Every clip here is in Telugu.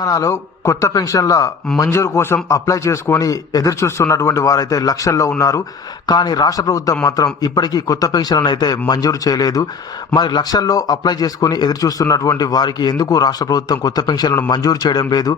తెలంగాణలో కొత్త పెన్షన్ల మంజూరు కోసం అప్లై చేసుకొని ఎదురు చూస్తున్నటువంటి వారైతే లక్షల్లో ఉన్నారు. కానీ రాష్ట్ర ప్రభుత్వం మాత్రం ఇప్పటికీ కొత్త పెన్షన్లను అయితే మంజూరు చేయలేదు. మరి లక్షల్లో అప్లై చేసుకొని ఎదురు చూస్తున్నటువంటి వారికి ఎందుకు రాష్ట్ర ప్రభుత్వం కొత్త పెన్షన్లను మంజూరు చేయడం లేదు?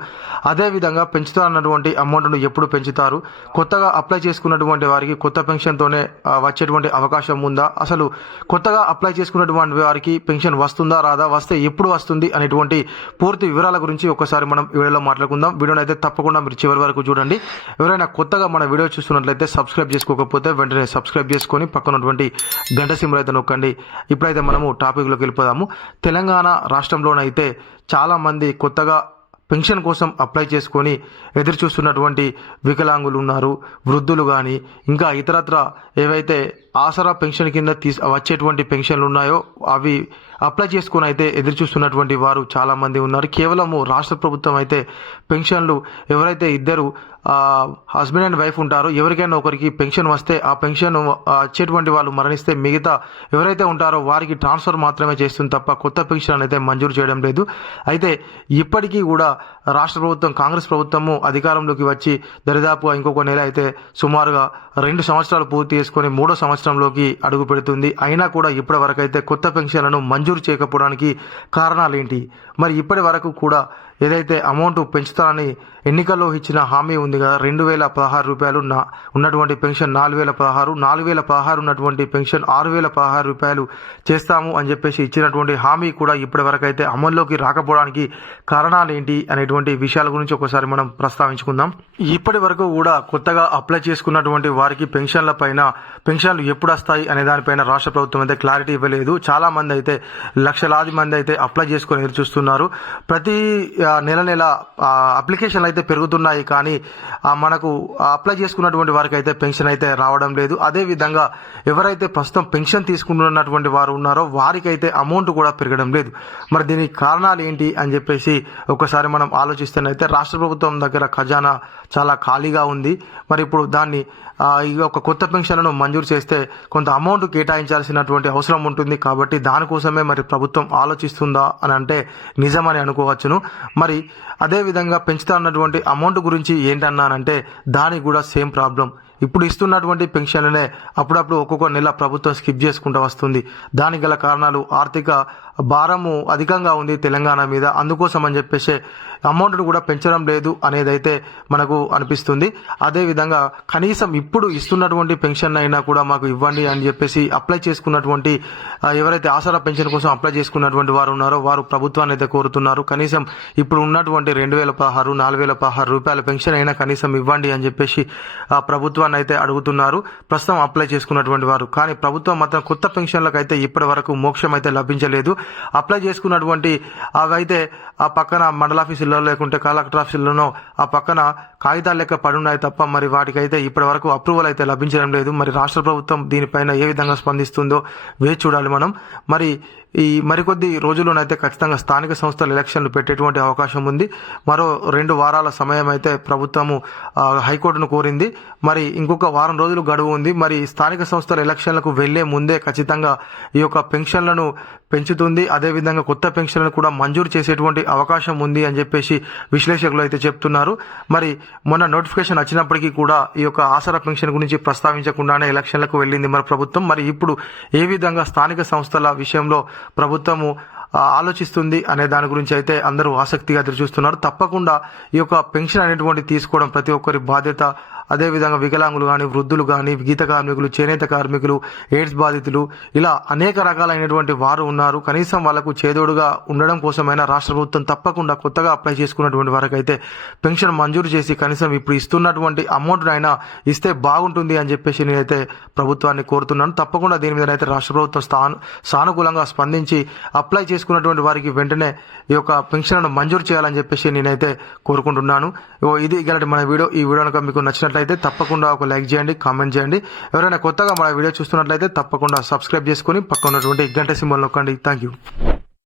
అదేవిధంగా పెంచుతారన్నటువంటి అమౌంట్ను ఎప్పుడు పెంచుతారు? కొత్తగా అప్లై చేసుకున్నటువంటి వారికి కొత్త పెన్షన్తోనే వచ్చేటువంటి అవకాశం ఉందా? అసలు కొత్తగా అప్లై చేసుకున్నటువంటి వారికి పెన్షన్ వస్తుందా రాదా? వస్తే ఎప్పుడు వస్తుంది? అనేటువంటి పూర్తి వివరాల గురించి ఒకసారి మనం వీడియోలో మాట్లాడుకుందాం. వీడియోని అయితే తప్పకుండా మీరు చివరి వరకు చూడండి. ఎవరైనా కొత్తగా మన వీడియో చూస్తున్నట్లయితే సబ్స్క్రైబ్ చేసుకోకపోతే వెంటనే సబ్స్క్రైబ్ చేసుకొని పక్కనటువంటి గంట సింబల్ అయితే నొక్కండి. ఇప్పుడైతే మనము టాపిక్లోకి వెళ్ళిపోదాము. తెలంగాణ రాష్ట్రంలోనైతే చాలామంది కొత్తగా పెన్షన్ కోసం అప్లై చేసుకొని ఎదురు చూస్తున్నటువంటి వికలాంగులు ఉన్నారు వృద్ధులు కానీ ఇంకా ఇతరత్ర ఏవైతే ఆసరా పెన్షన్ కింద తీసు వచ్చేటువంటి పెన్షన్లు ఉన్నాయో అవి అప్లై చేసుకుని అయితే ఎదురు చూస్తున్నటువంటి వారు చాలామంది ఉన్నారు. కేవలము రాష్ట్ర ప్రభుత్వం అయితే పెన్షన్లు ఎవరైతే ఇద్దరు హస్బెండ్ అండ్ వైఫ్ ఉంటారో ఎవరికైనా ఒకరికి పెన్షన్ వస్తే ఆ పెన్షన్ వచ్చేటువంటి వాళ్ళు మరణిస్తే మిగతా ఎవరైతే ఉంటారో వారికి ట్రాన్స్ఫర్ మాత్రమే చేస్తుంది తప్ప కొత్త పెన్షన్ అయితే మంజూరు చేయడం లేదు. అయితే ఇప్పటికీ కూడా రాష్ట్ర ప్రభుత్వం కాంగ్రెస్ ప్రభుత్వము అధికారంలోకి వచ్చి దరిదాపుగా ఇంకొక నెల అయితే సుమారుగా రెండు సంవత్సరాలు పూర్తి చేసుకొని మూడో సంవత్సరంలోకి అడుగు పెడుతుంది. అయినా కూడా ఇప్పటి వరకు అయితే కొత్త పెన్షన్లను మంజూరు చేయకపోవడానికి కారణాలు ఏంటి మరి ఇప్పటి వరకు కూడా ఏదైతే అమౌంట్ పెంచుతారని ఎన్నికల్లో ఇచ్చిన హామీ ఉంది కదా రెండు వేల పదహారు రూపాయలు నా ఉన్నటువంటి పెన్షన్ నాలుగు వేల పదహారు నాలుగు వేల పదహారు ఉన్నటువంటి పెన్షన్ ఆరు వేల పదహారు రూపాయలు చేస్తాము అని చెప్పేసి ఇచ్చినటువంటి హామీ కూడా ఇప్పటి అమల్లోకి రాకపోవడానికి కారణాలు ఏంటి అనేటువంటి విషయాల గురించి ఒకసారి మనం ప్రస్తావించుకుందాం. ఇప్పటి వరకు కూడా కొత్తగా అప్లై చేసుకున్నటువంటి వారికి పెన్షన్ల పైన పెన్షన్లు ఎప్పుడు వస్తాయి అనే దానిపైన రాష్ట్ర ప్రభుత్వం అయితే క్లారిటీ ఇవ్వలేదు. చాలా మంది అయితే లక్షలాది మంది అయితే అప్లై చేసుకొని ఎదురు చూస్తున్నారు. ప్రతి నెల నెల అప్లికేషన్లు అయితే పెరుగుతున్నాయి కానీ మనకు అప్లై చేసుకున్నటువంటి వారికి అయితే పెన్షన్ అయితే రావడం లేదు. అదే విధంగా ఎవరైతే ప్రస్తుతం పెన్షన్ తీసుకుంటున్నటువంటి వారు ఉన్నారో వారికైతే అమౌంట్ కూడా పెరగడం లేదు. మరి దీనికి కారణాలు ఏంటి అని చెప్పేసి ఒకసారి మనం ఆలోచిస్తేనైతే రాష్ట్ర ప్రభుత్వం దగ్గర ఖజానా చాలా ఖాళీగా ఉంది. మరి ఇప్పుడు దాన్ని ఈ యొక్క కొత్త పెన్షన్లను మంజూరు చేస్తే కొంత అమౌంట్ కేటాయించాల్సినటువంటి అవసరం ఉంటుంది. కాబట్టి దానికోసమే మరి ప్రభుత్వం ఆలోచిస్తుందా అని అంటే నిజమని అనుకోవచ్చును. మరి అదేవిధంగా పెంచుతా అన్నటువంటి అమౌంట్ గురించి ఏంటన్నానంటే దానికి కూడా సేమ్ ప్రాబ్లం ఇప్పుడు ఇస్తున్నటువంటి పెన్షన్లనే అప్పుడప్పుడు ఒక్కొక్క నెల ప్రభుత్వం స్కిప్ చేసుకుంటూ వస్తుంది. దానికి గల కారణాలు ఆర్థిక భారము అధికంగా ఉంది తెలంగాణ మీద. అందుకోసం అని చెప్పేసి అమౌంట్ను కూడా పెంచడం లేదు అనేది అయితే మనకు అనిపిస్తుంది. అదేవిధంగా కనీసం ఇప్పుడు ఇస్తున్నటువంటి పెన్షన్ అయినా కూడా మాకు ఇవ్వండి అని చెప్పేసి అప్లై చేసుకున్నటువంటి ఎవరైతే ఆసరా పెన్షన్ కోసం అప్లై చేసుకున్నటువంటి వారు ఉన్నారో వారు ప్రభుత్వాన్ని అయితే కోరుతున్నారు. కనీసం ఇప్పుడు ఉన్నటువంటి రెండు వేల పదహారు నాలుగు వేల పదహారు రూపాయల పెన్షన్ అయినా కనీసం ఇవ్వండి అని చెప్పేసి ఆ ప్రభుత్వాన్ని అయితే అడుగుతున్నారు. ప్రస్తుతం అప్లై చేసుకున్నటువంటి వారు. కానీ ప్రభుత్వం మాత్రం కొత్త పెన్షన్లకు అయితే ఇప్పటి వరకు మోక్షం అయితే లభించలేదు. అప్లై చేసుకున్నటువంటి అవైతే ఆ పక్కన మండలాఫీసుల్లో లేకుంటే కలెక్టర్ ఆఫీసుల్లోనో ఆ పక్కన కాగితాలు లెక్క పడున్నాయి తప్ప మరి వాటికైతే ఇప్పటి వరకు అప్రూవల్ అయితే లభించడం లేదు. మరి రాష్ట్ర ప్రభుత్వం దీనిపైన ఏ విధంగా స్పందిస్తుందో వేచి చూడాలి మనం. మరి ఈ మరికొద్ది రోజుల్లోనైతే ఖచ్చితంగా స్థానిక సంస్థల ఎలక్షన్లు పెట్టేటువంటి అవకాశం ఉంది. మరో రెండు వారాల సమయం అయితే ప్రభుత్వము హైకోర్టును కోరింది. మరి ఇంకొక వారం రోజులు గడువు ఉంది. మరి స్థానిక సంస్థల ఎలక్షన్లకు వెళ్ళే ముందే ఖచ్చితంగా ఈ యొక్క పెన్షన్లను పెంచుతుంది. అదేవిధంగా కొత్త పెన్షన్లను కూడా మంజూరు చేసేటువంటి అవకాశం ఉంది అని చెప్పేసి విశ్లేషకులు అయితే చెప్తున్నారు. మరి మొన్న నోటిఫికేషన్ వచ్చినప్పటికీ కూడా ఈ యొక్క ఆసరా పెన్షన్ గురించి ప్రస్తావించకుండానే ఎలక్షన్లకు వెళ్ళింది మరి ప్రభుత్వం. మరి ఇప్పుడు ఏ విధంగా స్థానిక సంస్థల విషయంలో ప్రభుత్వము ఆలోచిస్తుంది అనే దాని గురించి అయితే అందరూ ఆసక్తిగా ఎదురు చూస్తున్నారు తప్పకుండా ఈ యొక్క పెన్షన్ అనేటువంటి తీసుకోవడం ప్రతి ఒక్కరి బాధ్యత. అదేవిధంగా వికలాంగులు కానీ వృద్ధులు కానీ గీత కార్మికులు చేనేత కార్మికులు ఎయిడ్స్ బాధితులు ఇలా అనేక రకాలైనటువంటి వారు ఉన్నారు. కనీసం వాళ్ళకు చేదోడుగా ఉండడం కోసమైనా రాష్ట్ర ప్రభుత్వం తప్పకుండా కొత్తగా అప్లై చేసుకున్నటువంటి వారికైతే పెన్షన్ మంజూరు చేసి కనీసం ఇప్పుడు ఇస్తున్నటువంటి అమౌంట్ అయినా ఇస్తే బాగుంటుంది అని చెప్పేసి నేనైతే ప్రభుత్వాన్ని కోరుతున్నాను. తప్పకుండా దీని మీద అయితే రాష్ట్ర ప్రభుత్వం స్థాను సానుకూలంగా స్పందించి అప్లై చేసుకున్నటువంటి వారికి వెంటనే ఈ యొక్క పెన్షన్ను మంజూరు చేయాలని చెప్పేసి నేనైతే కోరుకుంటున్నాను. ఓ ఇది గలటి మన వీడియో. ఈ వీడియో కనుక మీకు నచ్చినట్లయితే తప్పకుండా ఒక లైక్ చేయండి కామెంట్ చేయండి. ఎవరైనా కొత్తగా మన వీడియో చూస్తున్నట్లయితే తప్పకుండా సబ్స్క్రైబ్ చేసుకొని పక్కన ఉన్నటువంటి గంట సింబల్ నొక్కండి. Thank you